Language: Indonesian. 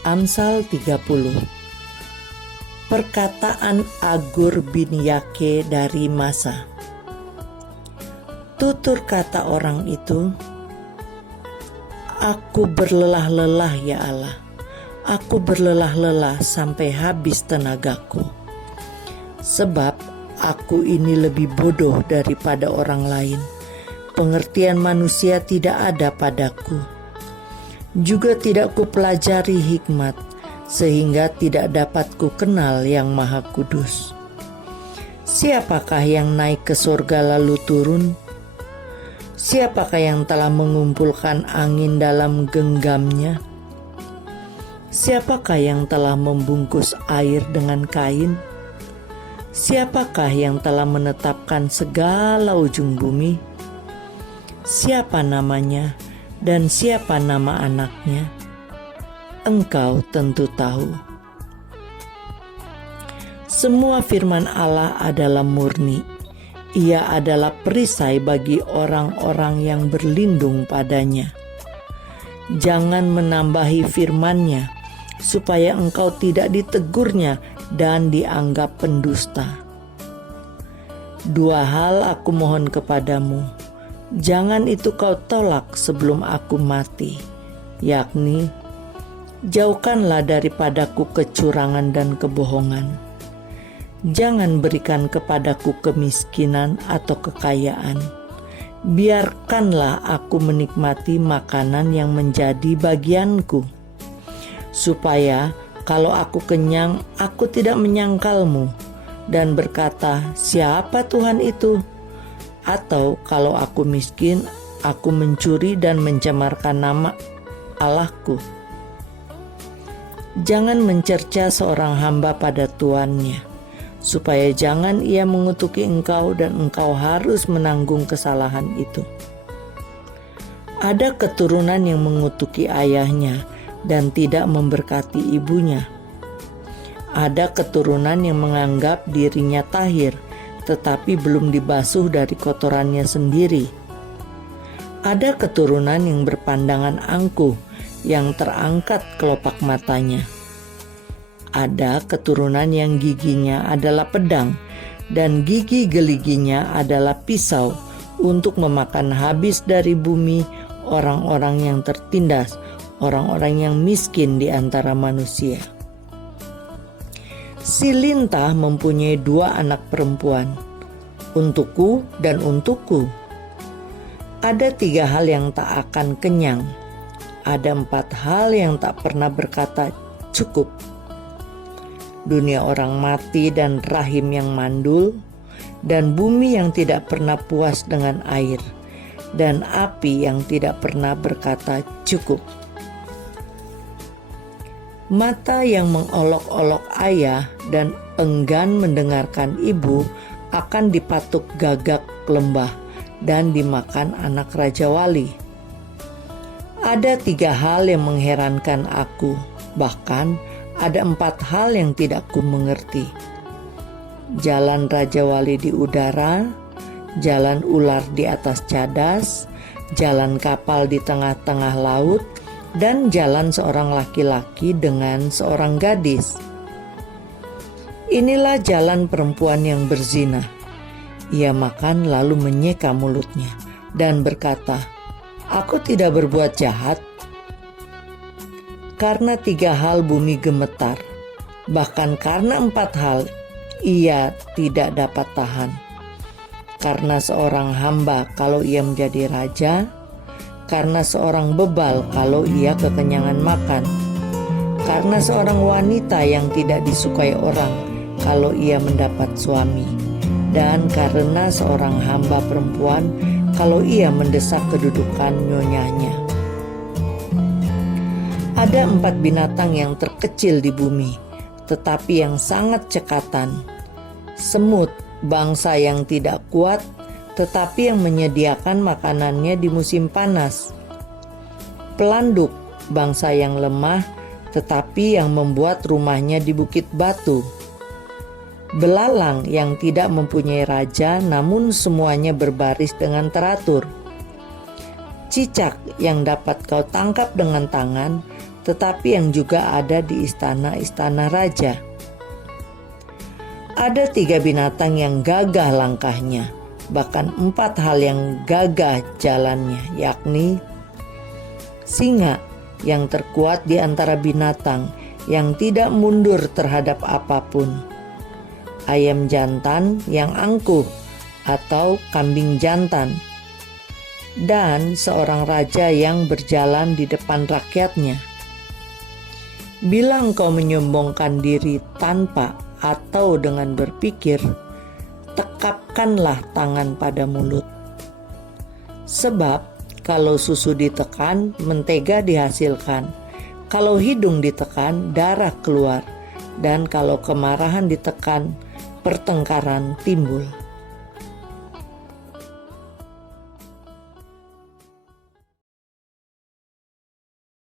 Amsal 30. Perkataan Agur bin Yake dari Masa. Tutur kata orang itu, "Aku berlelah-lelah ya Allah, aku berlelah-lelah sampai habis tenagaku. Sebab aku ini lebih bodoh daripada orang lain, pengertian manusia tidak ada padaku. Juga tidak kupelajari hikmat, sehingga tidak dapat ku kenal yang Maha Kudus. Siapakah yang naik ke surga lalu turun? Siapakah yang telah mengumpulkan angin dalam genggamnya? Siapakah yang telah membungkus air dengan kain? Siapakah yang telah menetapkan segala ujung bumi? Siapa namanya dan siapa nama anaknya? Engkau tentu tahu." Semua firman Allah adalah murni. Ia adalah perisai bagi orang-orang yang berlindung padanya. Jangan menambahi firman-Nya, supaya engkau tidak ditegurnya dan dianggap pendusta. Dua hal aku mohon kepadamu, jangan itu kau tolak sebelum aku mati, yakni, jauhkanlah daripadaku kecurangan dan kebohongan. Jangan berikan kepadaku kemiskinan atau kekayaan. Biarkanlah aku menikmati makanan yang menjadi bagianku, supaya kalau aku kenyang, aku tidak menyangkalmu dan berkata, "Siapa Tuhan itu?" Atau kalau aku miskin, aku mencuri dan mencemarkan nama Allahku. Jangan mencerca seorang hamba pada tuannya, supaya jangan ia mengutuki engkau dan engkau harus menanggung kesalahan itu. Ada keturunan yang mengutuki ayahnya dan tidak memberkati ibunya. Ada keturunan yang menganggap dirinya tahir, tetapi belum dibasuh dari kotorannya sendiri. Ada keturunan yang berpandangan angkuh, yang terangkat kelopak matanya. Ada keturunan yang giginya adalah pedang, dan gigi geliginya adalah pisau, untuk memakan habis dari bumi orang-orang yang tertindas, orang-orang yang miskin di antara manusia. Si lintah mempunyai 2 anak perempuan, untukku dan untukku. Ada 3 hal yang tak akan kenyang. Ada 4 hal yang tak pernah berkata cukup. Dunia orang mati dan rahim yang mandul, dan bumi yang tidak pernah puas dengan air, dan api yang tidak pernah berkata cukup. Mata yang mengolok-olok ayah dan enggan mendengarkan ibu akan dipatuk gagak lembah dan dimakan anak raja wali. Ada 3 hal yang mengherankan aku, bahkan ada 4 hal yang tidak ku mengerti. Jalan Raja Wali di udara, jalan ular di atas cadas, jalan kapal di tengah-tengah laut, dan jalan seorang laki-laki dengan seorang gadis. Inilah jalan perempuan yang berzina. Ia makan lalu menyeka mulutnya dan berkata, "Aku tidak berbuat jahat." Karena 3 hal bumi gemetar, bahkan karena 4 hal ia tidak dapat tahan. Karena seorang hamba kalau ia menjadi raja, karena seorang bebal kalau ia kekenyangan makan, karena seorang wanita yang tidak disukai orang kalau ia mendapat suami, dan karena seorang hamba perempuan kalau ia mendesak kedudukan nyonyanya. Ada 4 binatang yang terkecil di bumi, tetapi yang sangat cekatan. Semut, bangsa yang tidak kuat, tetapi yang menyediakan makanannya di musim panas. Pelanduk, bangsa yang lemah, tetapi yang membuat rumahnya di bukit batu. Belalang yang tidak mempunyai raja, namun semuanya berbaris dengan teratur. Cicak yang dapat kau tangkap dengan tangan, tetapi yang juga ada di istana-istana raja. Ada 3 binatang yang gagah langkahnya, bahkan 4 hal yang gagah jalannya, yakni singa yang terkuat di antara binatang, yang tidak mundur terhadap apapun, ayam jantan yang angkuh atau kambing jantan, dan seorang raja yang berjalan di depan rakyatnya. Bila engkau menyombongkan diri tanpa atau dengan berpikir, tekapkanlah tangan pada mulut. Sebab kalau susu ditekan, mentega dihasilkan. Kalau hidung ditekan, darah keluar. Dan kalau kemarahan ditekan, pertengkaran timbul.